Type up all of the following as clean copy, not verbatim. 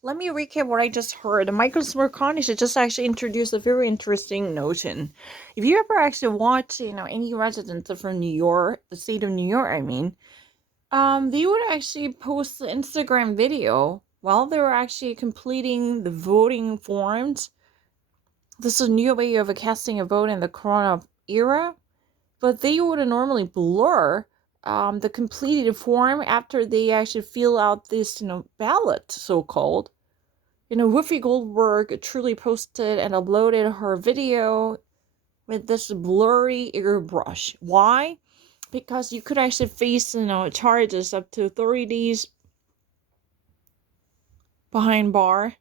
Let me recap what I just heard. Michael Smirkanish just actually introduced a very interesting notion. If you ever actually watch, any residents from New York, the state of New York, I mean, they would actually post the Instagram video while they were actually completing the voting forms. This is a new way of casting a vote in the Corona era, but they would normally blur the completed form after they actually fill out this, ballot, so-called. Whoopi Goldberg truly posted and uploaded her video with this blurry airbrush. Why? Because you could actually face, charges up to 30 days behind bar,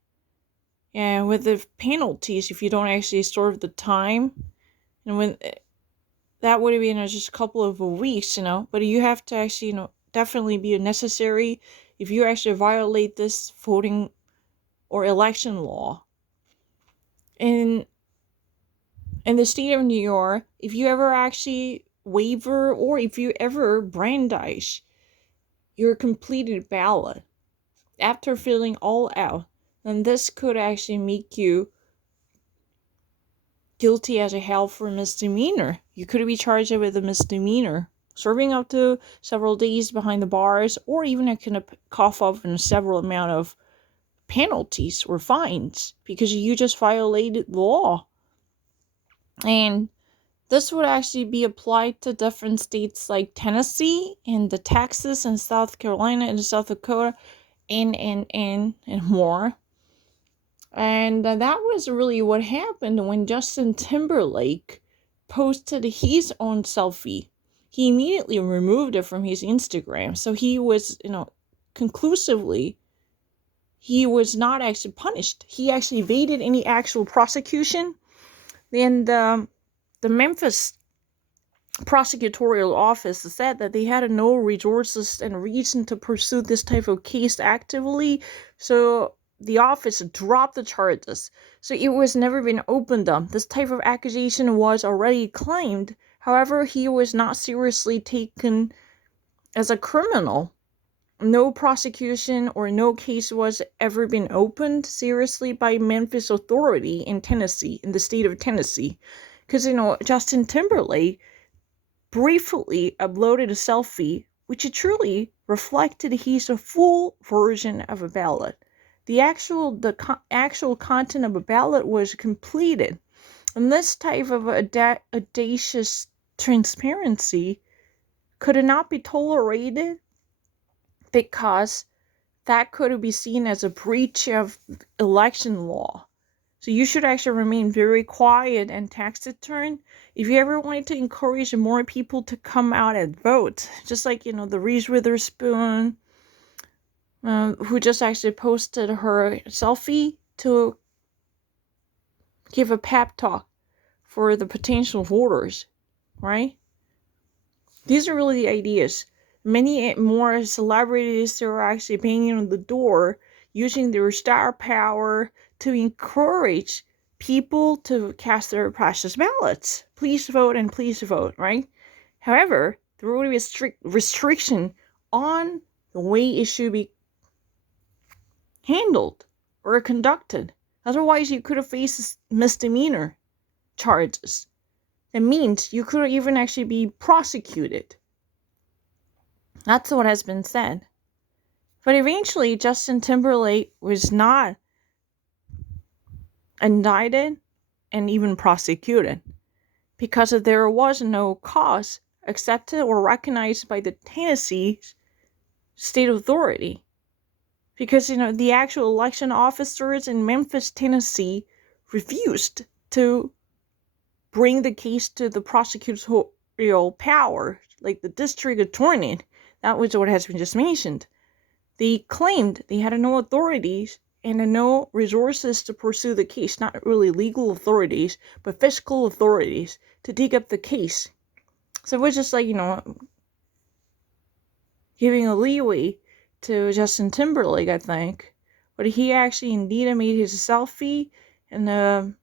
and with the penalties if you don't actually serve the time. And when that would be, just a couple of weeks, but you have to actually, definitely be necessary if you actually violate this voting or election law. In the state of New York, if you ever actually waiver or if you ever brandish your completed ballot after filling all out, then this could actually make you guilty as a hell for misdemeanor. You could be charged with a misdemeanor, serving up to several days behind the bars, or even it can cough up in several amount of penalties or fines because you just violated the law. And this would actually be applied to different states like Tennessee and the Texas and South Carolina and South Dakota and more. And that was really what happened when Justin Timberlake posted his own selfie. He immediately removed it from his Instagram. So he was, conclusively, he was not actually punished. He actually evaded any actual prosecution. And the Memphis prosecutorial office said that they had no resources and reason to pursue this type of case actively, so the office dropped the charges. So it was never been opened up. This type of accusation was already claimed. However, he was not seriously taken as a criminal. No prosecution or no case was ever been opened seriously by Memphis authority in Tennessee, in the state of Tennessee. Because, Justin Timberlake briefly uploaded a selfie which truly reflected his full version of a ballot. The actual content of a ballot was completed, and this type of audacious transparency could not be tolerated because that could be seen as a breach of election law. So you should actually remain very quiet and taciturn. If you ever wanted to encourage more people to come out and vote, just like, the Reese Witherspoon, who just actually posted her selfie to give a pep talk for the potential voters, right? These are really the ideas. Many more celebrities are actually banging on the door, using their star power to encourage people to cast their precious ballots. Please vote and please vote, right? However, there will be a restriction on the way it should be handled or conducted. Otherwise, you could have faced misdemeanor charges. That means you could even actually be prosecuted. That's what has been said. But eventually, Justin Timberlake was not indicted and even prosecuted because there was no cause accepted or recognized by the Tennessee state authority. Because, the actual election officers in Memphis, Tennessee refused to bring the case to the prosecutorial power, like the district attorney. That was what has been just mentioned. They claimed they had no authorities and no resources to pursue the case, not really legal authorities, but fiscal authorities to take up the case. So it was just like, giving a leeway to Justin Timberlake, I think. But he actually indeed made his selfie in a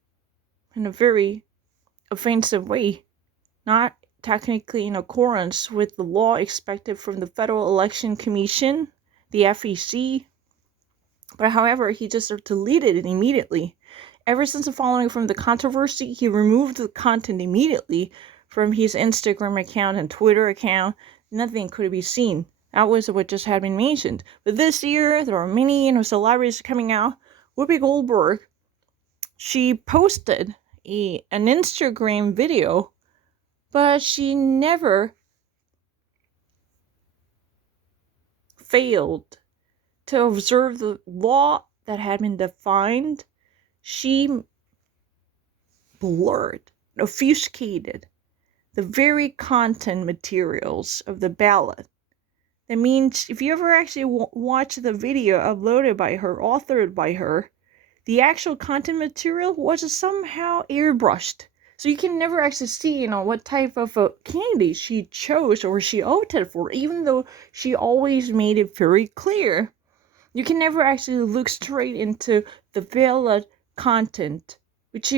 very offensive way, not technically in accordance with the law expected from the Federal Election Commission, the FEC, But however, he just deleted it immediately. Ever since the following from the controversy, he removed the content immediately from his Instagram account and Twitter account. Nothing could be seen. That was what just had been mentioned. But this year, there are many celebrities coming out. Whoopi Goldberg, she posted an Instagram video, but she never failed to observe the law that had been defined. She blurred, obfuscated the very content materials of the ballot. That means if you ever actually watch the video uploaded by her, authored by her, the actual content material was somehow airbrushed. So you can never actually see, what type of a candidate she chose or she opted for, even though she always made it very clear. You can never actually look straight into the ballot content, which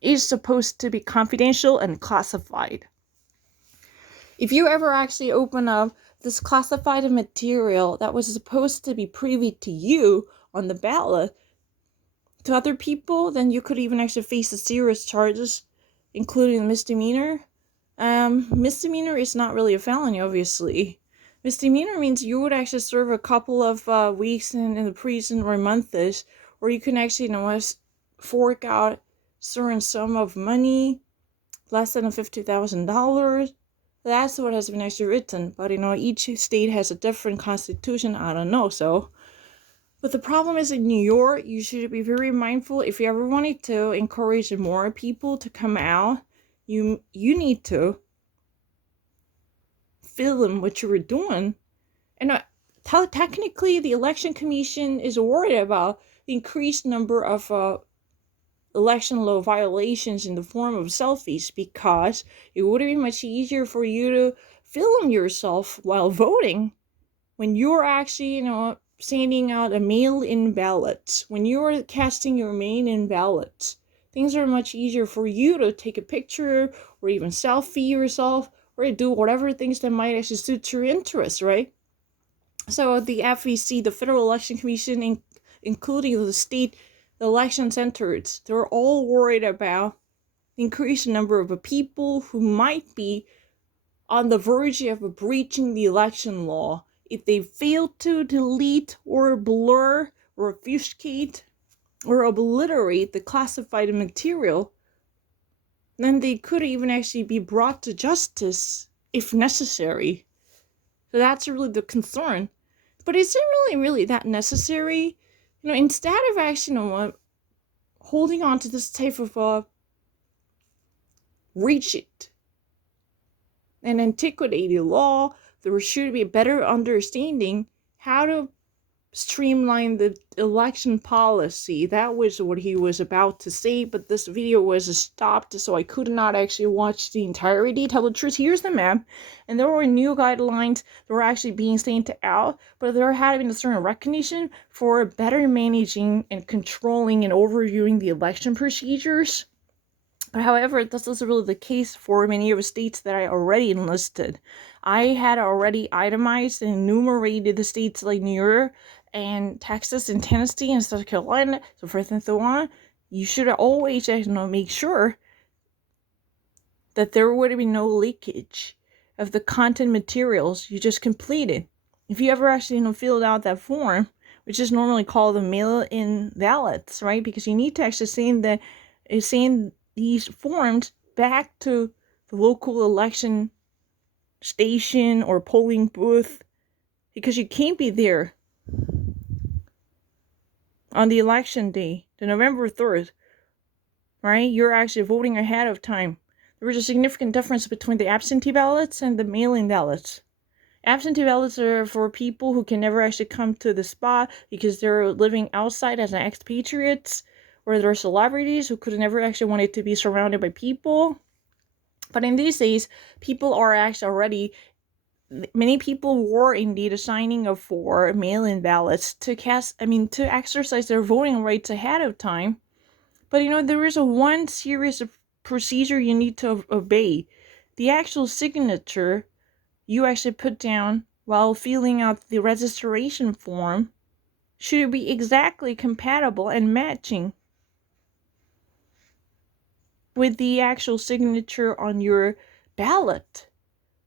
is supposed to be confidential and classified. If you ever actually open up this classified material that was supposed to be privy to you on the ballot to other people, then you could even actually face the serious charges, including misdemeanor. Misdemeanor is not really a felony, obviously. Misdemeanor means you would actually serve a couple of weeks in the prison or months, or you can actually, fork out certain sum of money, less than $50,000. That's what has been actually written. But, each state has a different constitution. I don't know, so. But the problem is in New York, you should be very mindful. If you ever wanted to encourage more people to come out, you need to film what you were doing. And technically, the election commission is worried about the increased number of election law violations in the form of selfies, because it would be much easier for you to film yourself while voting when you're actually, sending out a mail-in ballot. When you're casting your mail-in ballots, things are much easier for you to take a picture or even selfie yourself or do whatever things that might actually suit your interests, right? So the FEC, the Federal Election Commission, including the state election centers, they're all worried about the increased number of people who might be on the verge of breaching the election law. If they fail to delete or blur or obfuscate or obliterate the classified material, then they could even actually be brought to justice if necessary. So that's really the concern. But is it really that necessary? Instead of actually, holding on to this type of rigid and antiquated law, there should be a better understanding how to streamline the election policy. That was what he was about to say, but this video was stopped, so I could not actually watch the entirety. Tell the truth, here's the map, and there were new guidelines that were actually being sent out, but there had been a certain recognition for better managing and controlling and overviewing the election procedures. But however, this is really the case for many of the states that I already enlisted. I had already itemized and enumerated the states like New York and Texas and Tennessee and South Carolina, so forth and so on. You should always make sure that there would be no leakage of the content materials you just completed. If you ever actually filled out that form, which is normally called the mail-in ballots, right? Because you need to actually send these forms back to the local election station or polling booth, because you can't be there on the election day, the November 3rd, right? You're actually voting ahead of time. There was a significant difference between the absentee ballots and the mail-in ballots. Absentee ballots are for people who can never actually come to the spot because they're living outside as expatriates, or they're celebrities who could never actually wanted to be surrounded by people. But in these days, people are actually many people were indeed signing up for mail-in ballots to exercise their voting rights ahead of time. But there is one series of procedure you need to obey. The actual signature you actually put down while filling out the registration form should be exactly compatible and matching with the actual signature on your ballot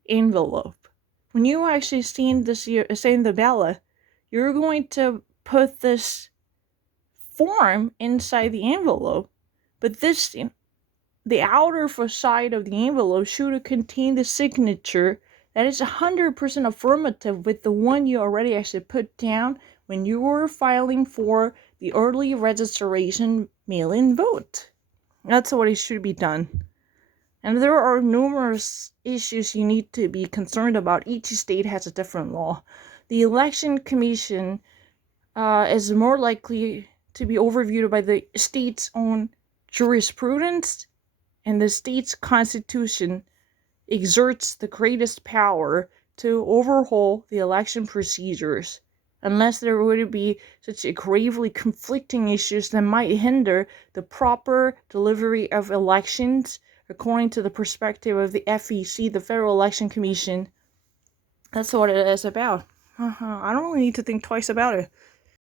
envelope. When you actually send the ballot, you're going to put this form inside the envelope, but the outer side of the envelope should contain the signature that is 100% affirmative with the one you already actually put down when you were filing for the early registration mail-in vote. That's what it should be done. And there are numerous issues you need to be concerned about. Each state has a different law. The election commission is more likely to be overviewed by the state's own jurisprudence, and the state's constitution exerts the greatest power to overhaul the election procedures, unless there would be such a gravely conflicting issues that might hinder the proper delivery of elections according to the perspective of the FEC, the Federal Election Commission. That's what it is about. I don't really need to think twice about it.